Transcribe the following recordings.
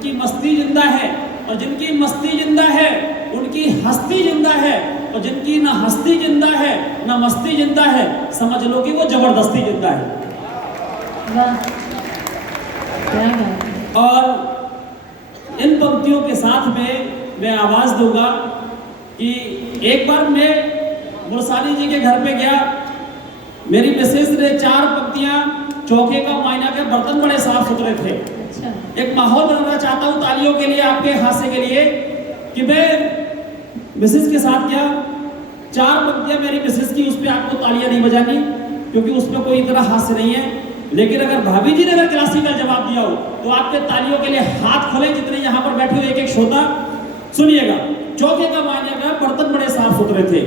जिनकी मस्ती जिंदा है, और जिनकी मस्ती जिंदा है उनकी हस्ती जिंदा है, और जिनकी ना हस्ती जिंदा है ना मस्ती जिंदा है, समझ लो कि वो जबरदस्ती जिंदा है। और इन पंक्तियों के साथ में मैं आवाज दूंगा कि एक बार मैं मुरसानी जी के घर पे गया, मेरी मिसेज ने 4 पंक्तियां चौके का मुआयना के बर्तन बड़े साफ सुथरे थे। अच्छा। एक माहौल बनाना चाहता हूं तालियों के लिए, आपके हास्य के लिए, कि मैं मिसेज के साथ गया, 4 पंक्तियां मेरी मिसेज की, उस पर आपको तालियां नहीं बजानी क्योंकि उसमें कोई इतना हास्य नहीं है, लेकिन अगर भाभी जी ने अगर क्लासिकल जवाब दिया हो तो आपके तालियों के लिए हाथ खोले, जितने यहाँ पर बैठे हो एक एक श्रोता सुनिएगा। चौके का मुआयना का बर्तन बड़े साफ सुथरे थे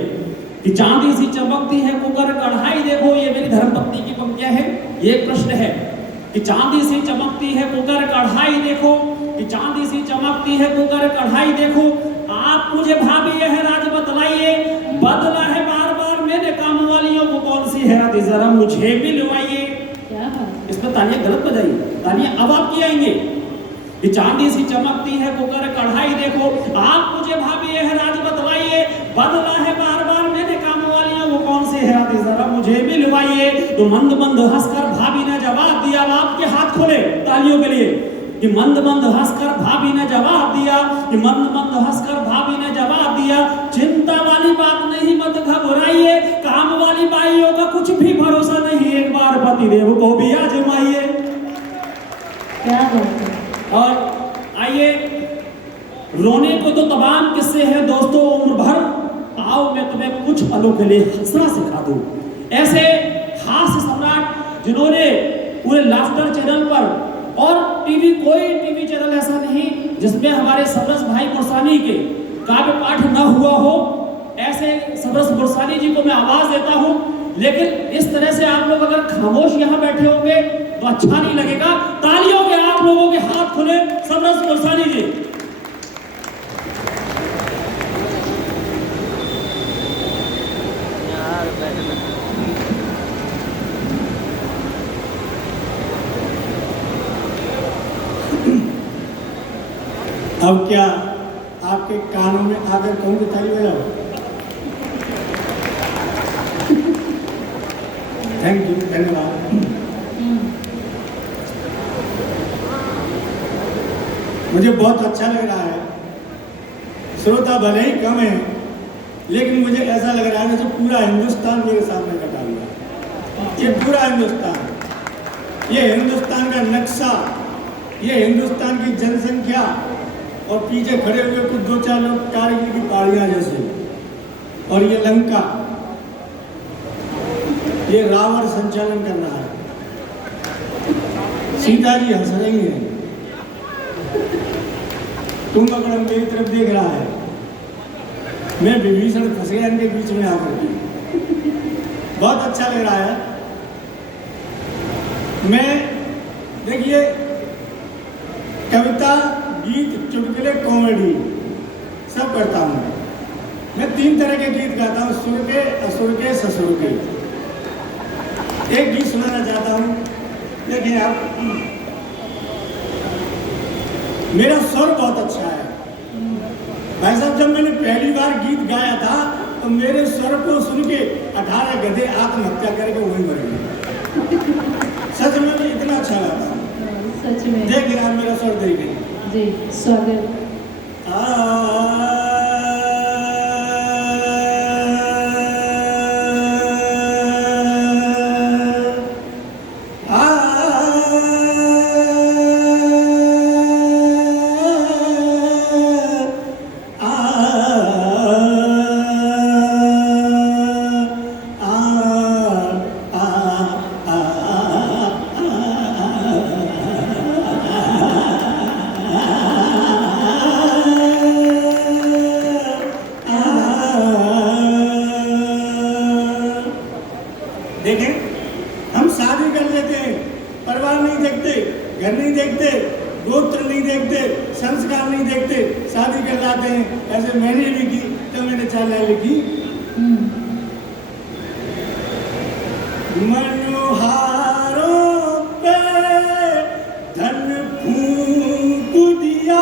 कि चांदी सी चमकती है कुकर कढ़ाई देखो, ये मेरी धर्मपत्नी की पंक्तियां है। ये एक प्रश्न है कि चांदी सी चमकती है कुकर कढ़ाई देखो, कि चांदी सी चमकती है कुकर कढ़ाई देखो, आप मुझे भाभी यह राज बतलाइए, बदला है बार बार मैंने काम वालियों को कौन सी है जरा मुझे मिलवाइए। इसमें तालियां गलत बजाई, तालियां अब आपकी आएंगे कि चांदी सी चमकती है कुकर कढ़ाई देखो, आप मुझे भाभी यह राज बतलाइए, बदला है बार बार मैंने काम वालियों को कौन सी है जरा मुझे मिलवाइए। तो मंद मंद हंसकर भाभी ने जवाब दिया, आपके हाथ खोले तालियों के लिए, कि मंद मंद हंसकर भाभी ने जवाब दिया, कि मंद मंद हंसकर भाभी ने जवाब दिया, चिंता वाली बात नहीं मत घबराइए, काम वाली बाइयों का कुछ भी भरोसा नहीं, एक बार पतिदेव को भी आजमाइए। क्या बात है। और आइए, रोने को तो तमाम किस्से हैं दोस्तों उम्र भर, आओ मैं तुम्हें कुछ पलों के लिए हंसना सिखा दूं। ऐसे हास्य सम्राट जिन्होंने पूरे लाफ्टर चैनल पर, और कोई टीवी चैनल ऐसा नहीं जिसमें हमारे सबरस भाई मुरसानी के काव्य पाठ न हुआ हो, ऐसे सबरस मुरसानी जी को मैं आवाज देता हूं। लेकिन इस तरह से आप लोग अगर खामोश यहाँ बैठे होंगे तो अच्छा नहीं लगेगा। तालियों के आप लोगों के हाथ खुले सबरस मुरसानी जी। अब क्या आपके कानों में आकर कहूँ कि ताली बजाओ? थैंक यू, धन्यवाद। मुझे बहुत अच्छा लग रहा है। श्रोता भले ही कम है, लेकिन मुझे ऐसा लग रहा है जैसे पूरा हिंदुस्तान मेरे सामने कटा हुआ। ये पूरा हिंदुस्तान, ये हिंदुस्तान का नक्शा, ये हिंदुस्तान की जनसंख्या, और पीछे खड़े हुए कुछ 2-4 लोग कारगिल की पहाड़ियां जैसे, और ये लंका, ये रावण संचालन कर रहा है। सीता जी हंस रही है, कुंभकर्ण मेरी तरफ देख रहा है, मैं विभीषण फंस गया इनके बीच में आकर। बहुत अच्छा लग रहा है। मैं देखिए, कविता, गीत, चुटकुले, कॉमेडी सब करता हूँ। मैं 3 तरह के गीत गाता हूँ, सुर के, असुर के, ससुर के। एक गीत सुनाना चाहता हूँ, देखिए आप। मेरा स्वर बहुत अच्छा है भाई साहब। जब मैंने पहली बार गीत गाया था तो मेरे स्वर को सुन के 18 गधे आत्महत्या करके वही मर गए। सच में मैं इतना अच्छा गाता हूँ, सच में। देखिए आप मेरा स्वर देखिए जी। स्वागत। मनोहारों पे धन फूंक दिया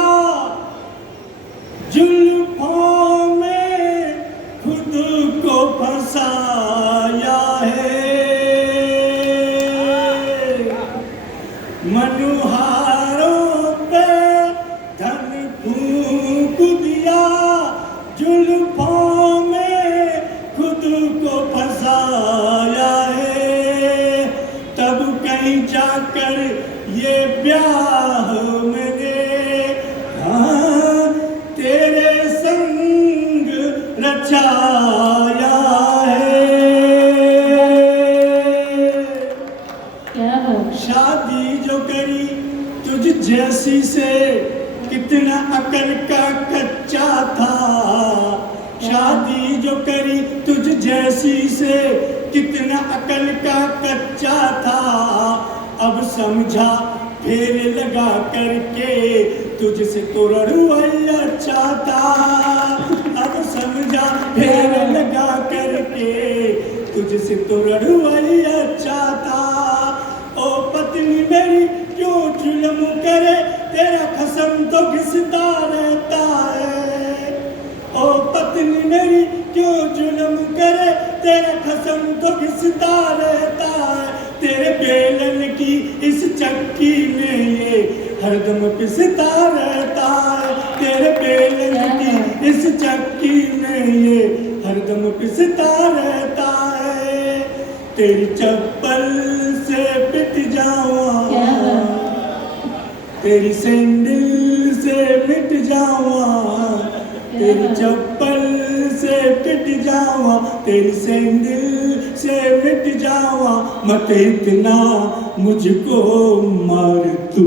से कितना अकल का कच्चा था, शादी जो करी तुझ जैसी से कितना अकल का कच्चा था, अब समझा फेर लगा करके तुझसे तो रड़ुआ अच्छा था, अब समझा फेर लगा करके तुझसे तो रड़ुआ अच्छा था। ओ पत्नी मेरी क्यों जुल्म करे, तेरा खसम तो घिसता रहता है। ओ पत्नी मेरी क्यों जुल्म करे, तेरा खसम तो घिसता रहता है। तेरे बेलन की इस चक्की में ये हरदम पिसता रहता है। तेरे बेलन की इस चक्की में ये हरदम पिसता रहता है। तेरी चप्पल से पिट जाऊं, तेरी सैंडल से मिट जाऊं, तेरी चप्पल से पिट जाऊं, तेरी सैंडल से मिट जाऊं, मत इतना मुझको मार तू।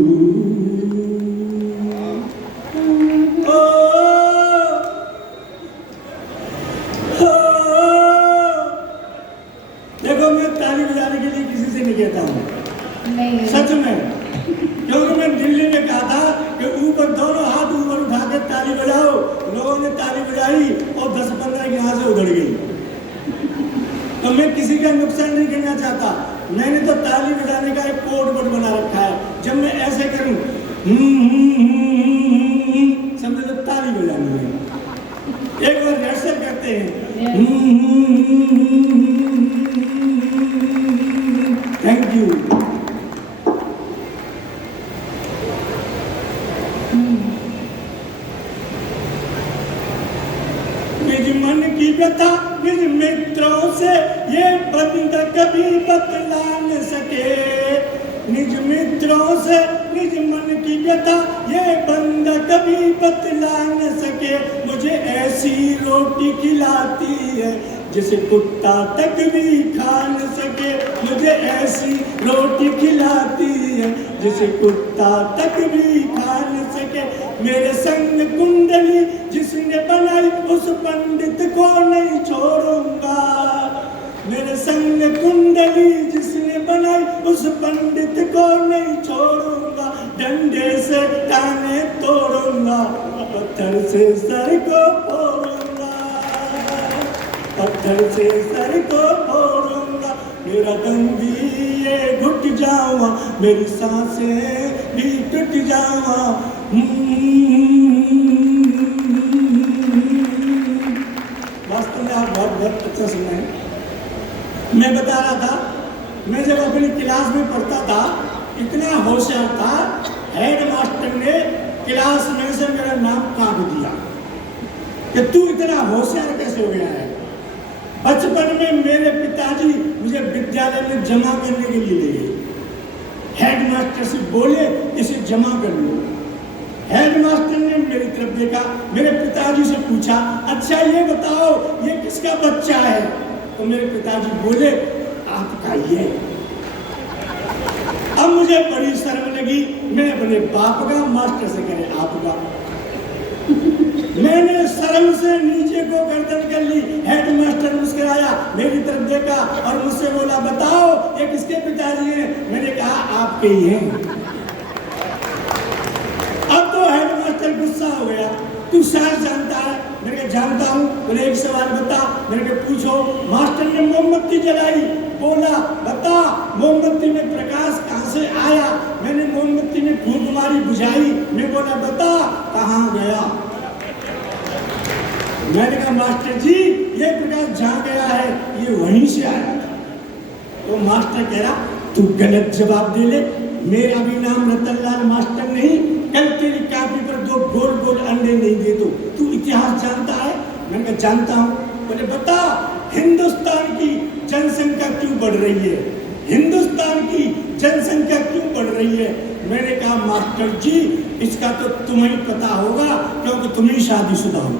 देखो मैं ताली बजाने के लिए किसी से नहीं कहता हूँ, सच में, क्योंकि मैं दिल्ली में कहा था कि ऊपर दोनों हाथ ऊपर उठा के ताली बजाओ। लोगों ने ताली बजाई और 10-15 की यहाँ से उधड़ गई। तो मैं किसी का नुकसान नहीं करना चाहता। मैंने तो ताली बजाने का एक कोड वर्ड बना रखा है। जब मैं ऐसे करूं समझ लो ताली बजानी है। एक बार रिहर्सल करते हैं। Thank you. निज मन की व्यथा निज मित्रों से ये बंद कभी बतला न सके। निज मित्रों से निज मन की व्यथा ये बंद कभी बतला न सके। मुझे ऐसी रोटी खिलाती है जिसे कुत्ता तक भी खा न सके। मुझे ऐसी रोटी खिलाती है जिसे कुत्ता तक भी खा न सके। मेरे संग कुंडली जिसने बनाई उस पंडित को नहीं छोड़ूंगा। मेरे संग कुंडली जिसने बनाई उस पंडित को नहीं छोड़ूंगा। डंडे से टांगे तोड़ूंगा, पत्थर से सर को फोड़ूंगा, पत्थर से सर को फोड़ूंगा। मेरा दम भी ये घुट जावा, मेरी सांसें भी टूट जावा। वास्तव में आप बहुत बहुत अच्छा सुना है। मैं बता रहा था, मैं जब अपनी क्लास में पढ़ता था इतना होशियार था, हेड मास्टर ने क्लास में से मेरा नाम काट दिया कि तू इतना होशियार कैसे हो गया है। बचपन में मेरे पिताजी मुझे विद्यालय में जमा करने के लिए ले गए। हेड मास्टर से बोले इसे जमा कर लो। हेड मास्टर ने मेरी तरफ देखा, मेरे पिताजी से पूछा, अच्छा ये बताओ ये किसका बच्चा है? तो मेरे पिताजी बोले आपका ये। अब मुझे बड़ी शर्म लगी, मैं अपने बाप का मास्टर से कहे आपका। मैंने शर्म से नीचे को गर्दन कर ली। हेड मास्टर मुस्कुराया, मेरी तरफ देखा और मुझसे बोला बताओ ये किसके पिताजी हैं? मैंने कहा आपके ही हैं। अब तो हेड मास्टर गुस्सा हो गया, तू साइंस जानता है? मैंने कहा जानता हूँ। बोले एक सवाल बता। मैंने कहा पूछो। मास्टर ने मोमबत्ती जलाई, बोला बता मोमबत्ती में प्रकाश कहाँ से आया? मैंने मोमबत्ती में फूंक मारी, बुझाई। मैं बोला बता कहाँ गया? मैंने कहा मास्टर जी ये प्रकाश जहाँ गया है ये वहीं से आया था। तो मास्टर कह रहा तू गलत जवाब दे ले, मेरा भी नाम रतनलाल मास्टर नहीं। कल तेरी कापी पर 2 गोल गोल अंडे नहीं दे तो तू इतिहास जानता है? मैंने कहा जानता हूँ। बोले बता हिंदुस्तान की जनसंख्या क्यों बढ़ रही है? हिंदुस्तान की जनसंख्या क्यों बढ़ रही है? मैंने कहा मास्टर जी इसका तो तुम्हें पता होगा क्योंकि तुम ही शादीशुदा हो।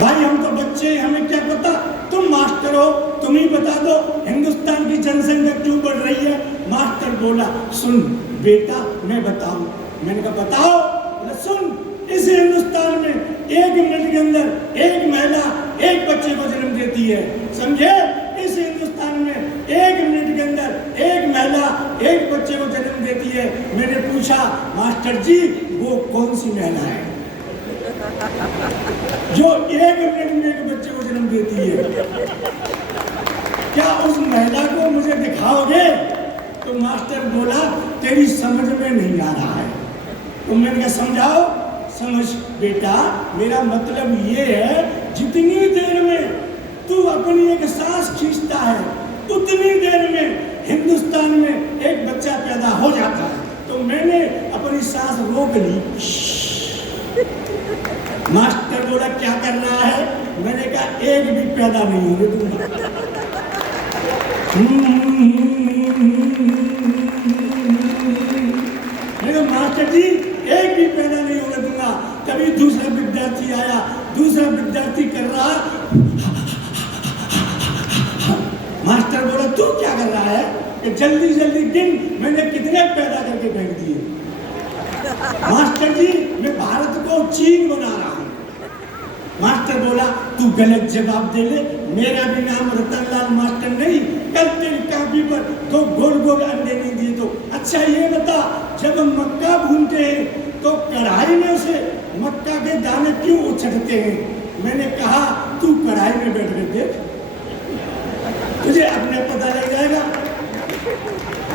भाई हम तो बच्चे बच्चे हमें क्या पता, तुम मास्टर हो, तुम ही बता दो हिंदुस्तान की जनसंख्या क्यों बढ़ रही है। मास्टर बोला सुन बेटा मैं बताऊं। मैंने कहा बताओ। बोला सुन, इस हिंदुस्तान में 1 मिनट के अंदर एक महिला एक बच्चे को जन्म देती है, समझे। इस हिंदुस्तान में 1 मिनट के अंदर एक महिला एक बच्चे को जन्म देती है। मैंने पूछा मास्टर जी वो कौन सी महिला है जो 1 मिनट में एक बच्चे को जन्म देती है, क्या उस महिला को मुझे दिखाओगे। तो मास्टर बोला तेरी समझ में नहीं आ रहा है। तो मैंने कहा समझाओ। समझ बेटा, मेरा मतलब ये है जितनी देर में तू अपनी एक सांस खींचता है उतनी देर में हिंदुस्तान में एक बच्चा पैदा हो जाता है। तो मैंने अपनी सांस रोक ली। मास्टर बोला क्या कर रहा है। मैंने कहा एक भी पैदा नहीं होने दूंगा। मास्टर जी एक भी पैदा नहीं होने दूंगा। तभी दूसरा विद्यार्थी आया। दूसरा विद्यार्थी कर रहा, मास्टर बोला तू क्या कर रहा है कि जल्दी जल्दी गिन मैंने कितने पैदा करके फेंक दिए। मास्टर जी मैं भारत को चीन बना रहा हूं। मास्टर बोला तू गलत जवाब दे ले, मेरा भी नाम रतनलाल मास्टर नहीं। कल तेरी कापी पर 2 गोल गोल अंडे नहीं दिए तो। अच्छा ये बता, जब हम मक्का भूनते हैं तो कढ़ाई में से मक्का के दाने क्यों उछलते हैं। मैंने कहा तू कढ़ाई में बैठ के देख, तुझे अपने पता लग जाएगा।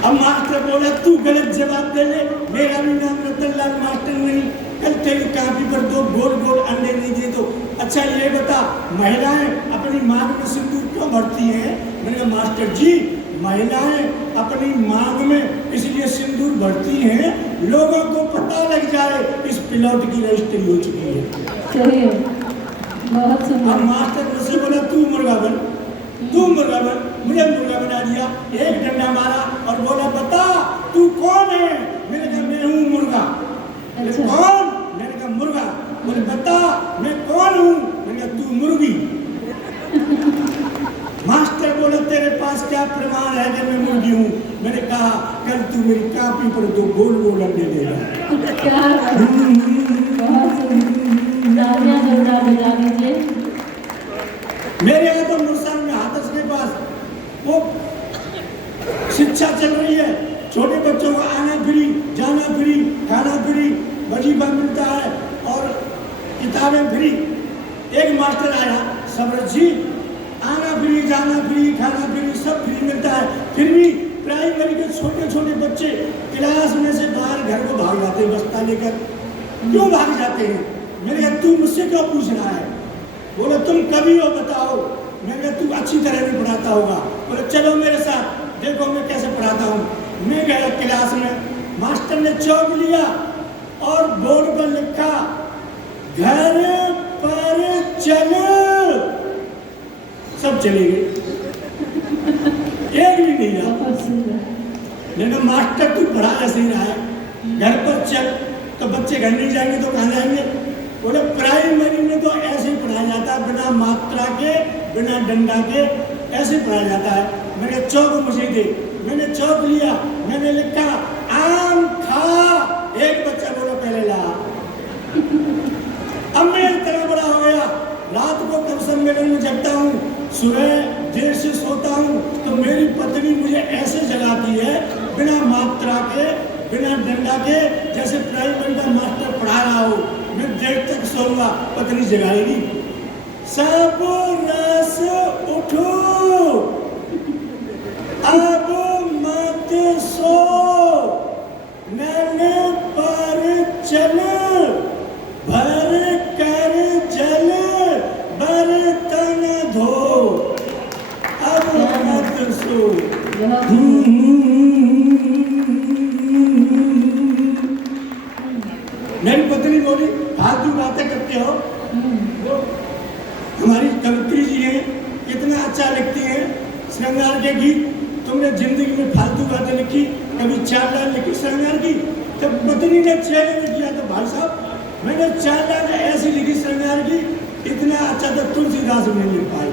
अब मास्टर बोला तू गलत जवाब दे ले, मेरा भी नाम रतनलाल मास्टर नहीं। कल तेरी कापी पर 2 गोल गोल अंडे नहीं दिए तो। अच्छा ये बता, महिलाएं अपनी मांग में सिंदूर क्यों भरती हैं। मैंने कहा मास्टर जी महिलाएं अपनी मांग में इसलिए सिंदूर भरती हैं लोगों को पता लग जाए इस पिलौट की रजिस्ट्री हो चुकी है। चलिए बहुत सुंदर। अब मास्टर मुझसे बोला तू मुर्गा बन, तू मुर्गा बन। मुझे मुर्गा बना दिया, एक डंडा मारा और बोला बता तू कौन है। मैंने कहा मैं हूँ मुर्गा। अच्छा। कौन। मैंने कहा मुर्गा। बोले बता मैं कौन हूँ। मैंने कहा तू मुर्गी। मास्टर बोला तेरे पास क्या प्रमाण है कि मैं मुर्गी हूँ। मैंने कहा कल तू मेरी कापी पर 2 गोल गोल अंडे देगा। क्या बहुत सुंदर। तालियां जोरदार बजा दीजिए। मेरे यहाँ तो मुरसान में हाथस के पास वो शिक्षा चल रही है। छोटे बच्चों को आना फ्री, जाना फ्री, खाना फ्री, वजीफा मिलता है और किताबें फ्री। एक मास्टर आया, सब्र जी आना फ्री, जाना फ्री, खाना फ्री, सब फ्री मिलता है। फिर भी प्राइमरी के छोटे छोटे बच्चे क्लास में से बाहर घर को भाग जाते हैं बस्ता लेकर। क्यों भाग जाते हैं। मैंने कहा तू मुझसे क्यों पूछ रहा है। बोले तुम कभी हो बताओ। मैंने कहा तू अच्छी तरह नहीं पढ़ाता होगा। बोले चलो मेरे साथ देखो मैं कैसे पढ़ाता हूँ। मैं गया क्लास में, मास्टर ने चौक लिया और बोर्ड पर लिखा घर पर चलो। सब चले गए, एक भी नहीं रहा। बहुत सुंदर। मैंने कहा मास्टर तू पढ़ा ऐसे ही रहा है, घर पर चल। तो बच्चे घर नहीं जाएंगे तो कहाँ जाएंगे। बोले प्राइमरी में तो ऐसे ही पढ़ाया जाता है, बिना मात्रा के बिना डंडा के ऐसे पढ़ाया जाता है। मैंने चौक मुझे दे। मैंने चौक लिया, मैंने लिखा आम खा। एक बच्चा बोला पहले ला। अब मैं इतना बड़ा हो गया, रात को कब सम्मेलन में जगता हूँ, सुबह देर से सोता हूँ, तो मेरी पत्नी मुझे ऐसे जगाती है बिना मात्रा के बिना डंडा के, जैसे प्राइमरी का मास्टर पढ़ा रहा हो। मैं देर तक सोऊंगा, पत्नी जगाएगी। सब रस उठो अब मत सो, नल पर चल भर कर जल बर्तन धो अब मत सो। मेरी पत्नी बोली फालतू बातें करते हो। हमारी कवित्री जी हैं, कितना अच्छा लिखती हैं श्रृंगार के गीत। तुमने जिंदगी में फालतू बातें लिखी, कभी 4 लाइन लिखी श्रृंगार की। जब पत्नी ने 6 लाइन किया तो भाई साहब मैंने 4 लाइन ऐसी लिखी श्रृंगार की इतना अच्छा तो तुलसीदास भी नहीं लिख पाए,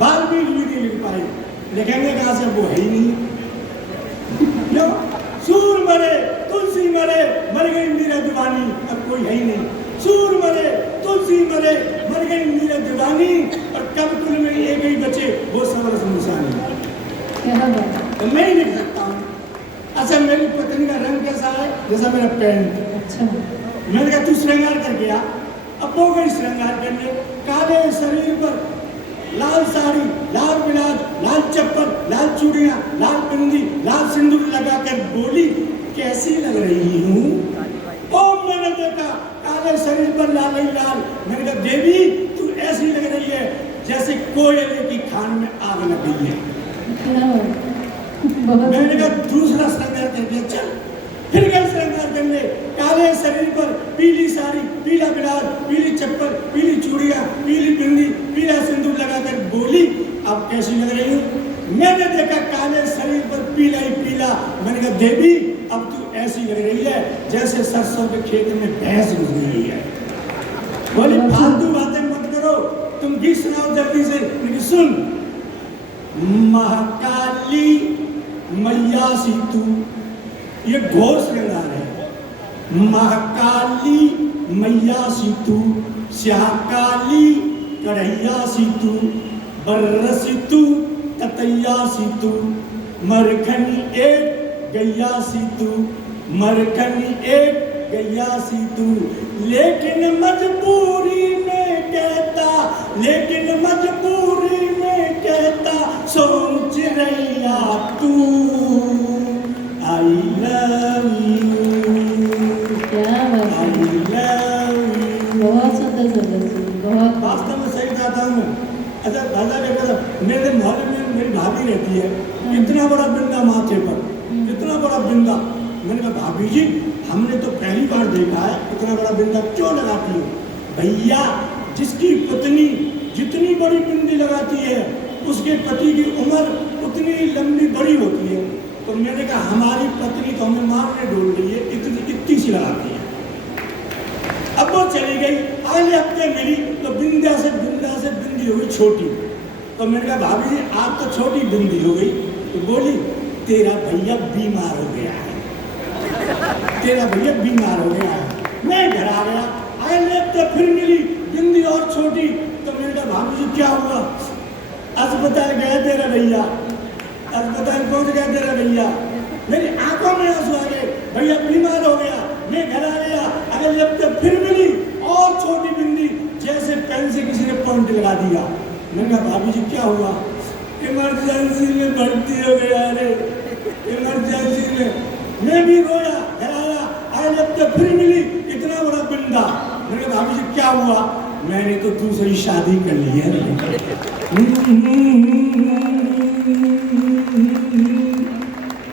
वाल्मीकि भी नहीं लिख पाए, लिखेंगे कहाँ से? वो है ही नहीं। क्यों? सूर मरे तुलसी मरे, मर गई मीरा दीवानी, अब कोई है ही नहीं। सूर मरे तुलसी मरे, मर गई मीरा दीवानी, और कब कुल में एक ही बचे, वो सबर समसानी। क्या बात। तो मैं ही लिख सकता हूँ। अच्छा, मेरी पत्नी का रंग कैसा है? जैसा मेरा पैंट। अच्छा, मैंने कहा तू श्रृंगार करके आ। अब वो गई श्रृंगार करने, काले शरीर पर लाल साड़ी, लाल बिलाज, लाल चप्पल, लाल चूड़ियां, लाल बिंदी, लाल सिंदूर लगाकर बोली, कैसी लग रही हूँ? ओ मैंने देखा काले शरीर पर लाल ही लाल। मैंने कहा देवी तू ऐसी लग रही है जैसे कोयले की खान में आग लग गई है। क्या बात। बहुत मैंने कहा दूसरा श्रृंगार करके चल। फिर गए श्रृंगार करने, काले शरीर पर पीली साड़ी, पीला बिलाज, पीली चप्पल, पीली चूड़ियां, पीली बिंदी, पीला सिंदूर लगाकर बोली, अब कैसी लग रही हूँ? मैंने देखा काले शरीर पर पीला ही पीला। मैंने कहा देवी अब तू ऐसी लग रही है जैसे सरसों के खेत में भैंस घुस गई है। बोली फालतू बातें मत करो, तुम गीत सुनाओ जल्दी से। लेकिन सुन, महाकाली मैया सी तू, ये घोर श्रृंगार है। महाकाली मैया सी तू, श्याकाली कढ़ैया सी तू, बरसी तू ततैया सी तू, मरखनी एक गैया सी तू, मरखनी एक गैया सी तू। लेकिन मजबूरी में कहता, लेकिन मजबूरी में कहता, सोच रैया तू, आई लव यू, क्या बात। I love you. बहुत सुंदर सुंदर सुंदर, बहुत वास्तव में सही कहता हूँ मैं। अच्छा दादा कहता था, मेरे मोहल्ले में मेरी भाभी रहती है, इतना बड़ा बिंदा माथे पर, इतना बड़ा बिंदा। मैंने कहा भाभी जी हमने तो पहली बार देखा है, इतना बड़ा बिंदा क्यों लगाती हो? भैया जिसकी पत्नी जितनी बड़ी बिंदी लगाती है उसके पति की उम्र उतनी लंबी बड़ी होती है। तो मैंने कहा हमारी पत्नी तो हमें मारने डोल रही है, इतनी सी लगाती है। अब वो चली गई, अगले हफ्ते मिली तो बिंदा से बिंदी हो गई छोटी। तो मैंने कहा भाभी जी आप तो छोटी बिंदी हो गई। तो बोली तेरा भैया बीमार हो गया है, तेरा भैया बीमार हो गया है। मैं घर आ गया, अगले हफ्ते फिर मिली बिंदी और छोटी। तो मैंने कहा भाभी जी क्या हुआ? अस्पताल गया तेरा भैया, अस्पताल पहुंच गया तेरा भैया। मेरी आंखों में आंसू आ गए, भैया बीमार हो गया। मैं घर आ गया, अगले हफ्ते फिर मिली और छोटी बिंदी, जैसे पेन से किसी ने पॉइंट लगा दिया। मैंने कहा भाभी जी क्या हुआ? इमरजेंसी में भर्ती हो गया रे, इमरजेंसी में। मैं भी रोया, घर आया, अगले हफ्ते फिर मिली इतना बड़ा बिंदा। मैंने कहा भाभी जी क्या हुआ? मैंने तो दूसरी शादी कर ली है।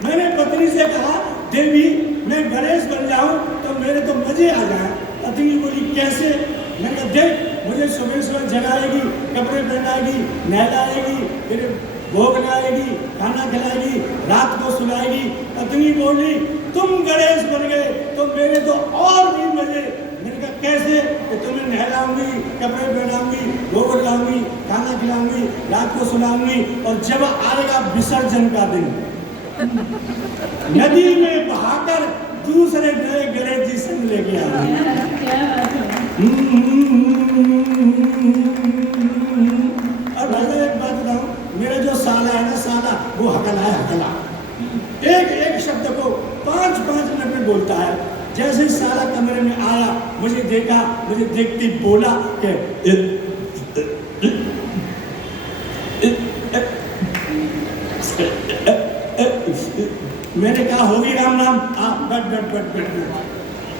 मैंने पत्नी से कहा देवी मैं गणेश बन जाऊं तो मेरे तो मजे आ जाए। पत्नी बोली कैसे? मैंने कहा देख मुझे सुबह सुबह जगाएगी, कपड़े पहनाएगी, नहलाएगी, फिर भोग लगाएगी, खाना खिलाएगी, रात को सुलाएगी। पत्नी बोली तुम गणेश बन गए तो मेरे तो और भी मजे। मैंने कहा कैसे? कि तुम्हें नहलाऊंगी, कपड़े पहनाऊंगी, भोग लगाऊंगी, खाना खिलाऊंगी, रात को सुलाऊंगी, और जब आएगा विसर्जन का दिन नदी में बहाकर दूसरे नए गणेश जी संग लेके आऊंगी। क्या बात है। और भाई एक बात बताऊं, मेरा जो साला है ना, साला वो हकला है, हकला। एक एक शब्द को 5-5 मिनट में बोलता है। जैसे ही साला कमरे में आया, मुझे देखा, मुझे देखते ही बोला कि मैंने कहा होगी राम नाम? बट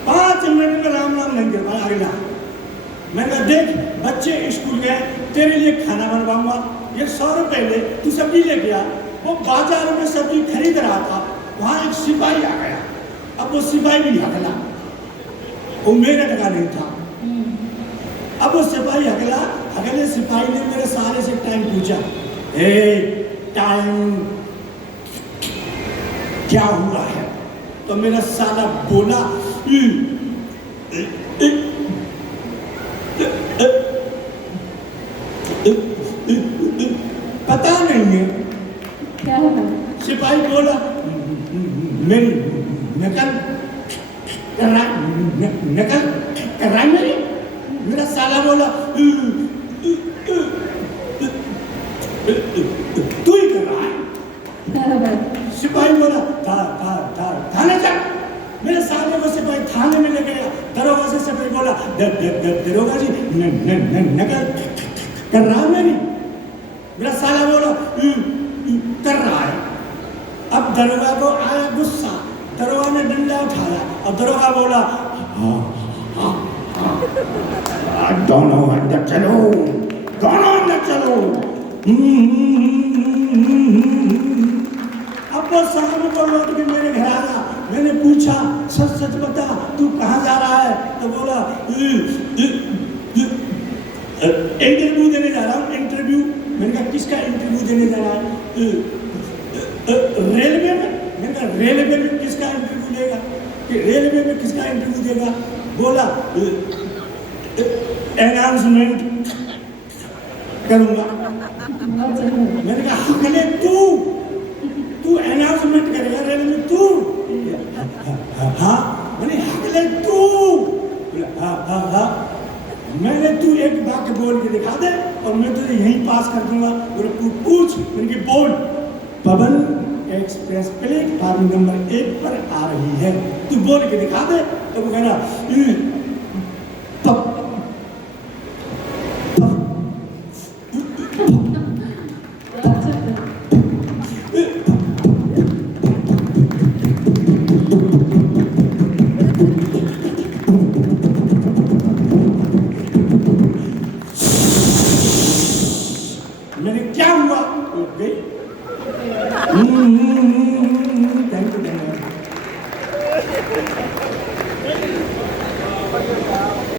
5 मिनट में राम नाम नहीं कर पाया। अगला मैंने कहा देख बच्चे स्कूल गए, तेरे लिए खाना बनवाऊंगा, ये 100 रुपए ले, तू सब्जी लेके आ। वो बाजार में सब्जी खरीद रहा था, वहां एक सिपाही आ गया। अब वो सिपाही भी हकला, वो मेरे टका नहीं था। अब वो सिपाही हकला, अगले सिपाही ने मेरे सारे से टाइम पूछा, टाइम क्या हुआ है? तो मेरा साला बोला रही है? क्या हुआ? सिपाही बोला मेरी नकल कर रहा नकल कर रहा है मेरी। मेरा साला बोला तू ही कर रहा है। क्या बात? सिपाही बोला थाने चल। मेरे साले को सिपाही थाने में ले गया। दरोगा से सिपाही बोला दरोगा जी नकल कर रहा है मेरी। मेरा साला बोला कर रहा है। अब दरोगा को आया गुस्सा। दरोगा ने डंडा उठाया और दरोगा बोला दोनों अंदर चलो, दोनों अंदर चलो। अब वो सामने को लौट के मेरे घर आया। मैंने पूछा सच सच बता तू कहाँ जा रहा है? तो बोला इंटरव्यू देने जा रहा हूँ। इंटरव्यू? मैंने कहा किसका इंटरव्यू देने जा रहा है? रेलवे में। मैंने कहा रेलवे में किसका इंटरव्यू देगा? कि रेलवे में किसका इंटरव्यू देगा? बोला अनाउंसमेंट करूंगा। बहुत सही। मैंने कहा हकले तू अनाउंसमेंट करेगा रेलवे में तू? हाँ। मैंने हकले तू? हाँ। मैंने तू एक वाक्य बोल के दिखा दे और मैं तुझे यहीं पास कर दूंगा। बोले तू पूछ। मैंने कहा बोल। पवन एक्सप्रेस प्लेटफार्म नंबर 1 पर आ रही है, तू बोल के दिखा दे। तो वो कह रहा मैंने क्या हुआ? उठ गई।